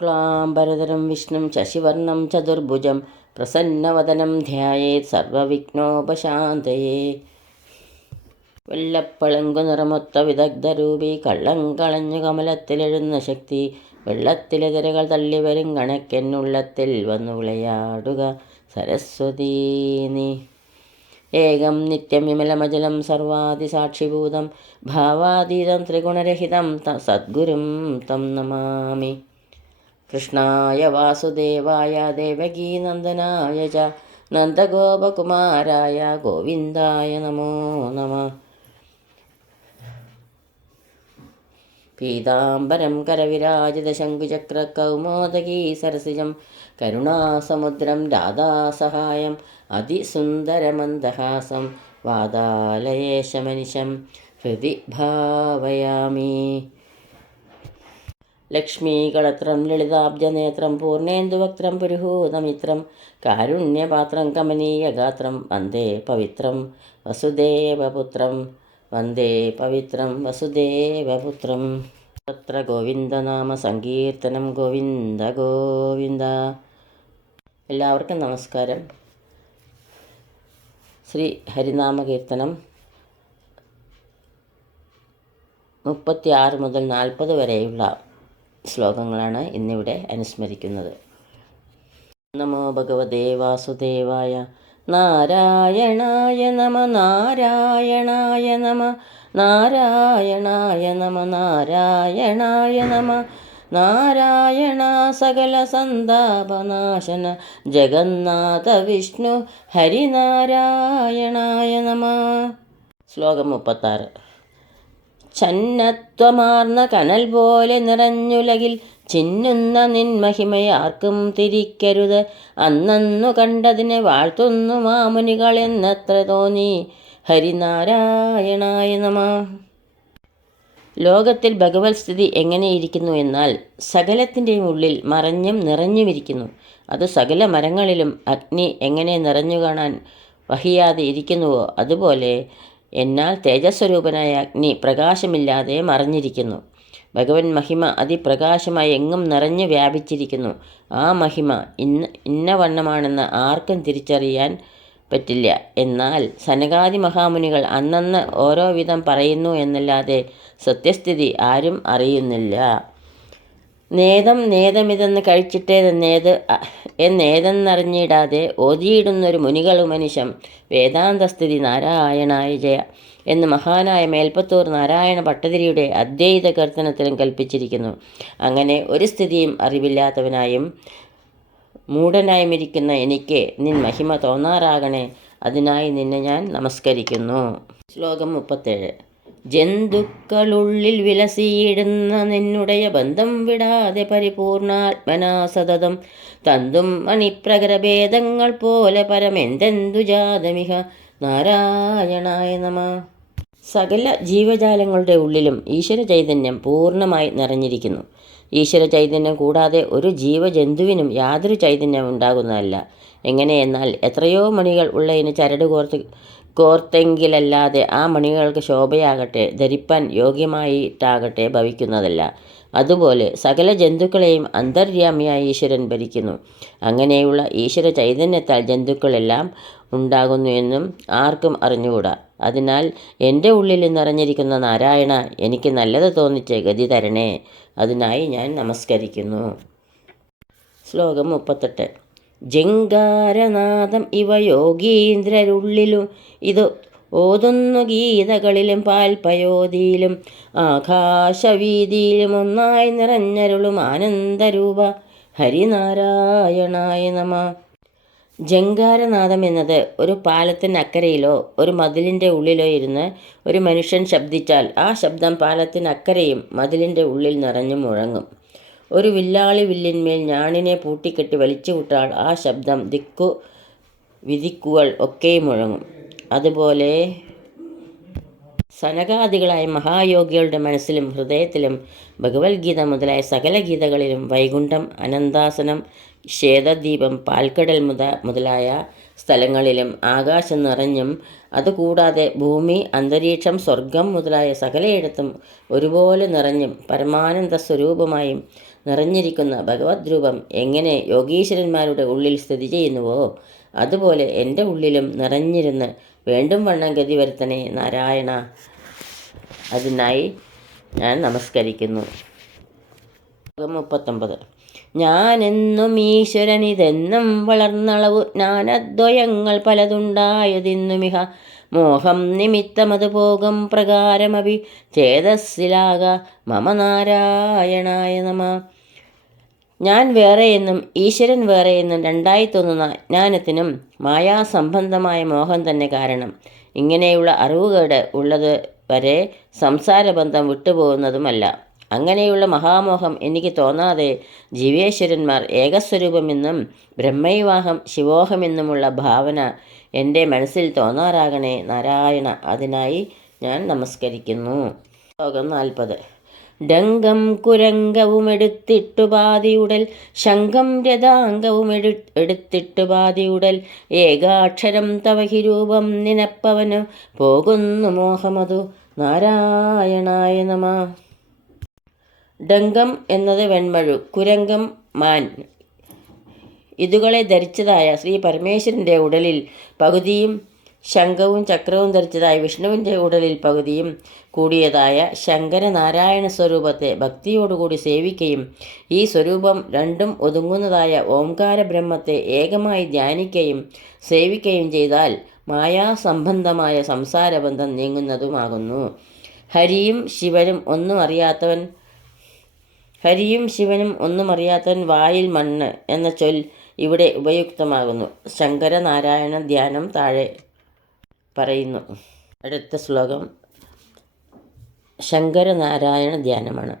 ശുക്ലാംബരധരം വിഷ്ണും ശശിവർണം ചതുർഭുജം പ്രസന്നവദനം ധ്യായേത് സർവവിഘ്നോപശാന്തയെ വെള്ളപ്പളങ്കു നിറമൊത്ത വിദഗ്ധരൂപി കള്ളം കളഞ്ഞു കമലത്തിലെഴുന്ന ശക്തി വെള്ളത്തിലെ തിരകൾ തള്ളിവരും കണക്കെന്നുള്ളത്തിൽ വന്നു വിളയാടുക സരസ്വതീ നീ. ഏകം നിത്യം വിമലമജലം സർവാദിസാക്ഷിഭൂതം ഭാവാതീതം ത്രിഗുണരഹിതം സദ്ഗുരും തം നമാമി. കൃഷ്ണായ വാസുദേവായ ദേവകീനന്ദനായ ച നന്ദഗോപകുമാരായ ഗോവിന്ദായ നമോ നമ. പീതാംബരം കരവിരാജിതശങ്കുചക്രകൗമോദകീ സരസിജം കരുണാസമുദ്രം രാധാസഹായം അതിസുന്ദരമന്ദഹാസം വാതാലയേശമനിശം ഹൃദി ഭാവയാമി ലക്ഷ്മീകളത്രം ലളിതാബ്ജനേത്രം പൂർണേന്ദുവക്ത്രം പുരുഹൂതമിത്രം കാരുണ്യപാത്രം കമനീയഗാത്രം വന്ദേ പവിത്രം വസുദേവപുത്രം വന്ദേ പവിത്രം വസുദേവപുത്രം. തത്ര ഗോവിന്ദനാമ സങ്കീർത്തനം ഗോവിന്ദ ഗോവിന്ദ. എല്ലാവർക്കും നമസ്കാരം. ശ്രീ ഹരിനാമ കീർത്തനം മുപ്പത്തി ആറ് മുതൽ നാൽപ്പത് വരെയുള്ള ശ്ലോകങ്ങളാണ് ഇന്നിവിടെ അനുസ്മരിക്കുന്നത്. നമോ ഭഗവതേ വാസുദേവായ നാരായണായ നമ നാരായണായ നമ നാരായണായ നമ നാരായണായ നമ നാരായണ സകല സന്താപനാശന ജഗന്നാഥ വിഷ്ണു ഹരിനാരായണായ നമ. ശ്ലോകം മുപ്പത്താറ്. ചന്നത്വമാർന്ന കനൽ പോലെ നിറഞ്ഞുലകിൽ ചിന്നുന്ന നിൻമഹിമയാർക്കും തിരിക്കരുത്. അന്നന്നു കണ്ടതിനെ വാഴ്ത്തുന്നു മാമുനികൾ എന്നത്ര തോന്നി. ഹരിനാരായണായ നമ. ലോകത്തിൽ ഭഗവത് സ്ഥിതി എങ്ങനെയിരിക്കുന്നു എന്നാൽ സകലത്തിന്റെയും ഉള്ളിൽ മറഞ്ഞും നിറഞ്ഞുമിരിക്കുന്നു. അത് സകല മരങ്ങളിലും അഗ്നി എങ്ങനെ നിറഞ്ഞു കാണാൻ വഹിയാതെ ഇരിക്കുന്നുവോ? അതുപോലെ എന്നാൽ തേജസ്വരൂപനായ അഗ്നി പ്രകാശമില്ലാതെ മറഞ്ഞിരിക്കുന്നു. ഭഗവൻ മഹിമ അതിപ്രകാശമായി എങ്ങും നിറഞ്ഞു വ്യാപിച്ചിരിക്കുന്നു. ആ മഹിമ ഇന്ന ഇന്നവണ്ണമാണെന്ന് ആർക്കും തിരിച്ചറിയാൻ പറ്റില്ല. എന്നാൽ സനകാദി മഹാമുനികൾ അന്നന്ന് ഓരോ വിധം പറയുന്നു എന്നല്ലാതെ സത്യസ്ഥിതി ആരും അറിയുന്നില്ല. നേതം നേതമിതെന്ന് കഴിച്ചിട്ടേതെന്നേത് എന്നേതെന്നറിഞ്ഞിടാതെ ഓതിയിടുന്നൊരു മുനികളു മനുഷ്യം വേദാന്തസ്ഥിതി നാരായണായ ജയ എന്ന് മഹാനായ മേൽപ്പത്തൂർ നാരായണ ഭട്ടതിരിയുടെ അദ്വൈത കീർത്തനത്തിലും കൽപ്പിച്ചിരിക്കുന്നു. അങ്ങനെ ഒരു സ്ഥിതിയും അറിവില്ലാത്തവനായും മൂഢനായും ഇരിക്കുന്ന എനിക്ക് നിൻ മഹിമ തോന്നാറാകണേ അതിനായി നിന്നെ ഞാൻ നമസ്കരിക്കുന്നു. ശ്ലോകം മുപ്പത്തേഴ്. ജന്തുക്കളുള്ളിൽ വിലസിയിടുന്ന നിന്നുടയ ബന്ധം വിടാതെ പരിപൂർണാത്മനാ സതതം തന്തും മണിപ്രകരഭേദങ്ങൾ പോലെ പരമെന്തെന്തു ജാതമിഹ? നാരായണായ നമ. സകല ജീവജാലങ്ങളുടെ ഉള്ളിലും ഈശ്വര ചൈതന്യം പൂർണമായി നിറഞ്ഞിരിക്കുന്നു. ഈശ്വര ചൈതന്യം കൂടാതെ ഒരു ജീവജന്തുവിനും യാതൊരു ചൈതന്യം ഉണ്ടാകുന്നതല്ല. എങ്ങനെയെന്നാൽ എത്രയോ മണികൾ ഉള്ളതിന് ചരട് കോർത്ത് കോർത്തെങ്കിലല്ലാതെ ആ മണികൾക്ക് ശോഭയാകട്ടെ ധരിപ്പാൻ യോഗ്യമായിട്ടാകട്ടെ ഭവിക്കുന്നതല്ല. അതുപോലെ സകല ജന്തുക്കളെയും അന്തര്യാമിയായി ഈശ്വരൻ ഭരിക്കുന്നു. അങ്ങനെയുള്ള ഈശ്വര ചൈതന്യത്താൽ ജന്തുക്കളെല്ലാം ഉണ്ടാകുന്നു എന്നും ആർക്കും അറിഞ്ഞുകൂടാ. അതിനാൽ എന്റെ ഉള്ളിൽ നിറഞ്ഞിരിക്കുന്ന നാരായണ എനിക്ക് നല്ലത് തോന്നിച്ച് ഗതി തരണേ. അതിനായി ഞാൻ നമസ്കരിക്കുന്നു. ശ്ലോകം മുപ്പത്തെട്ട്. ജങ്കാരനാദം ഇവ യോഗീന്ദ്രരുള്ളിലും. ഇത് ഓതുന്നു ഗീതകളിലും പാൽപയോതിയിലും ആകാശവീതിയിലും ഒന്നായി നിറഞ്ഞരുളും ആനന്ദരൂപ ഹരിനാരായണായ നമ. ജങ്കാരനാദം എന്നത് ഒരു പാലത്തിന്റെ പാലത്തിനക്കരയിലോ ഒരു മതിലിന്റെ ഉള്ളിലോ ഇരുന്ന് ഒരു മനുഷ്യൻ ശബ്ദിച്ചാൽ ആ ശബ്ദം പാലത്തിനക്കരയും മതിലിന്റെ ഉള്ളിൽ നിറഞ്ഞു മുഴങ്ങും. ഒരു വില്ലാളി വില്ലിന്മേൽ ഞാണിനെ പൂട്ടിക്കെട്ടി വലിച്ചു വിട്ടാൽ ആ ശബ്ദം ദിക്കു വിധിക്കുകൾ ഒക്കെ മുഴങ്ങും. അതുപോലെ സനകാദികളായ മഹായോഗികളുടെ മനസ്സിലും ഹൃദയത്തിലും ഭഗവത്ഗീത മുതലായ സകല ഗീതകളിലും വൈകുണ്ഠം അനന്താസനം ശ്വേതദ്വീപം പാൽക്കടൽ മുത മുതലായ സ്ഥലങ്ങളിലും ആകാശം നിറഞ്ഞും അതുകൂടാതെ ഭൂമി അന്തരീക്ഷം സ്വർഗം മുതലായ സകലയിടത്തും ഒരുപോലെ നിറഞ്ഞും പരമാനന്ദ സ്വരൂപമായും നിറഞ്ഞിരിക്കുന്ന ഭഗവത് രൂപം എങ്ങനെ യോഗീശ്വരന്മാരുടെ ഉള്ളിൽ സ്ഥിതി ചെയ്യുന്നുവോ അതുപോലെ എന്റെ ഉള്ളിലും നിറഞ്ഞിരുന്ന് വേണ്ടും വണ്ണം ഗതി വരുത്തണേ നാരായണ. അതിനായി ഞാൻ നമസ്കരിക്കുന്നു. മുപ്പത്തൊമ്പത്. ഞാനെന്നും ഈശ്വരനിതെന്നും വളർന്നളവ് ജ്ഞാനദ്വയങ്ങൾ പലതുണ്ടായതിന്നുമിഹ മോഹം നിമിത്തമത് പോകും പ്രകാരമഭി ചേതസ്സിലാക മമ നാരായണായ നമ. ഞാൻ വേറെയെന്നും ഈശ്വരൻ വേറെയെന്നും രണ്ടായി തോന്നുന്ന ജ്ഞാനത്തിനും മായാസംബന്ധമായ മോഹം തന്നെ കാരണം. ഇങ്ങനെയുള്ള അറിവുകേട് ഉള്ളത് വരെ സംസാരബന്ധം വിട്ടുപോകുന്നതുമല്ല. അങ്ങനെയുള്ള മഹാമോഹം എനിക്ക് തോന്നാതെ ജീവേശ്വരന്മാർ ഏകസ്വരൂപമെന്നും ബ്രഹ്മവിവാഹം ശിവോഹമെന്നുമുള്ള ഭാവന എന്റെ മനസ്സിൽ തോന്നാറാകണേ നാരായണ. അതിനായി ഞാൻ നമസ്കരിക്കുന്നു. ശ്ലോകം നാൽപ്പത്. ഡംഗം കുരംഗവും എടുത്തിട്ടു പാതിയുടൽ ശംഖം രഥാംഗവും എടു എടുത്തിട്ടു പാതിയുടൽ ഏകാക്ഷരം തവഹിരൂപം രൂപം നിനപ്പവന് പോകുന്നു മോഹമതു നാരായണായ നമ. ഡംഗം എന്നത് വെൺമഴു കുരംഗം മാൻ. ഇതുകളെ ധരിച്ചതായ ശ്രീ പരമേശ്വരന്റെ ഉടലിൽ പകുതിയും ശംഖവും ചക്രവും ധരിച്ചതായ വിഷ്ണുവിന്റെ ഉടലിൽ പകുതിയും കൂടിയതായ ശങ്കരനാരായണ സ്വരൂപത്തെ ഭക്തിയോടുകൂടി സേവിക്കുകയും ഈ സ്വരൂപം രണ്ടും ഒതുങ്ങുന്നതായ ഓംകാര ബ്രഹ്മത്തെ ഏകമായി ധ്യാനിക്കുകയും സേവിക്കുകയും ചെയ്താൽ മായാസംബന്ധമായ സംസാരബന്ധം നീങ്ങുന്നതുമാകുന്നു. ഹരിയും ശിവനും ഒന്നും അറിയാത്തവൻ ഹരിയും ശിവനും ഒന്നും അറിയാത്തവൻ വായിൽ മണ്ണ് എന്ന ചൊൽ ഇവിടെ ഉപയുക്തമാകുന്നു. ശങ്കരനാരായണ ധ്യാനം താഴെ പറയുന്നു. അടുത്ത ശ്ലോകം. ശങ്കരനാരായണ ധ്യാനമാണ്.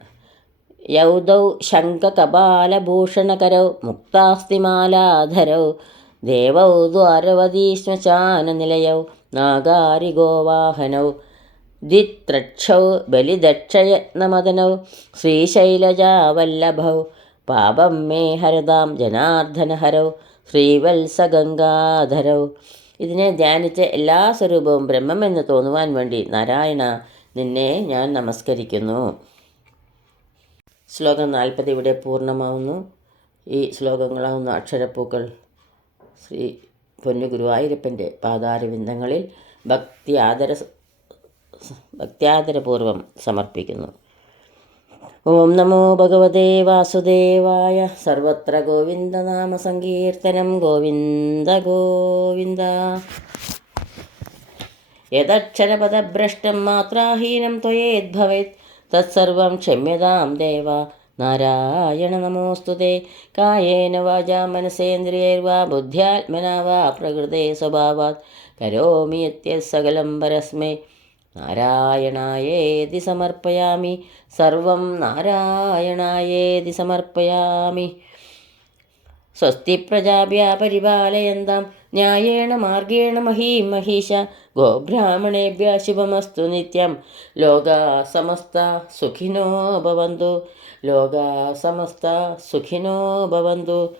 യൗദൗ ശംഖകപാലഭൂഷണകരൗ മുക്താസ്തിമാലാധരൗ ദേവൗ ദ്വാരവതീ ശ്മശാനനിലയൗ നാഗാരിഗോവാഹനൗ ദിത്രക്ഷൗ ബലിദക്ഷയത്നമദനൗ ശ്രീശൈലജാവല്ലഭൗ പാപം മേ ഹരതാം ജനാർദ്ദനഹരൗ ശ്രീവത്സഗംഗാധരൗ. ഇതിനെ ധ്യാനിച്ച് എല്ലാ സ്വരൂപവും ബ്രഹ്മമെന്ന് തോന്നുവാൻ വേണ്ടി നാരായണ നിന്നെ ഞാൻ നമസ്കരിക്കുന്നു. ശ്ലോകം നാൽപ്പത് ഇവിടെ പൂർണമാവുന്നു. ഈ ശ്ലോകങ്ങളാവുന്ന അക്ഷരപ്പൂക്കൾ ശ്രീ പൊന്നു ഗുരുവായൂരപ്പന്റെ പാതാരവിന്ദങ്ങളിൽ ഭക്തി ആദര ഭക്ത്യാദരപൂർവം സമർപ്പിക്കുന്നു. ഓം നമോ ഭഗവതേ വാസുദേവായ സർവത്ര ഗോവിന്ദനാമ സങ്കീർത്തനം ഗോവിന്ദ ഗോവിന്ദ. യദക്ഷരപദഭ്രഷ്ടം മാത്രാഹീനം ത്വയേദ്ഭവേത് തത്സർവം ക്ഷമ്യതാം ദേവ നാരായണ നമോസ്തുതേ കായേന വാച മനസേന്ദ്രിയൈർവാ ബുദ്ധ്യാത്മനാ വാ പ്രകൃതേ സ്വഭാവാത്. കരോമി യത്യസകലം പരസ്മൈ. നാരായണായേതി സമർപ്പയാമി. സർവം നാരായണായേതി സമർപ്പയാമി. സ്വസ്തി പ്രജാഭ്യ പരിപാലയന്താം. ന്യായേണ മാർഗേണ മഹീം മഹീഷ ഗോബ്രാഹ്മണേഭ്യ ശുഭമസ്തു നിത്യം. ലോകാ സമസ്ത സുഖിനോ ഭവന്തു. ലോകാ സമസ്ത സുഖിനോ ഭവന്തു.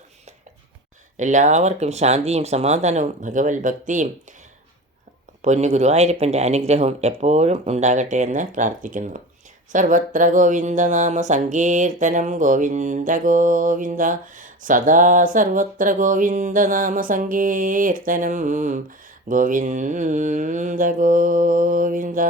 എല്ലാവർക്കും ശാന്തിയും സമാധാനവും ഭഗവത് ഭക്തിയും പൊന്നു ഗുരുവായൂരപ്പന്റെ അനുഗ്രഹവും എപ്പോഴും ഉണ്ടാകട്ടെ എന്ന് പ്രാർത്ഥിക്കുന്നു. സർവത്ര ഗോവിന്ദനാമ സങ്കീർത്തനം ഗോവിന്ദ ഗോവിന്ദ. സദാ സർവത്ര ഗോവിന്ദനാമ സങ്കീർത്തനം ഗോവിന്ദ ഗോവിന്ദ.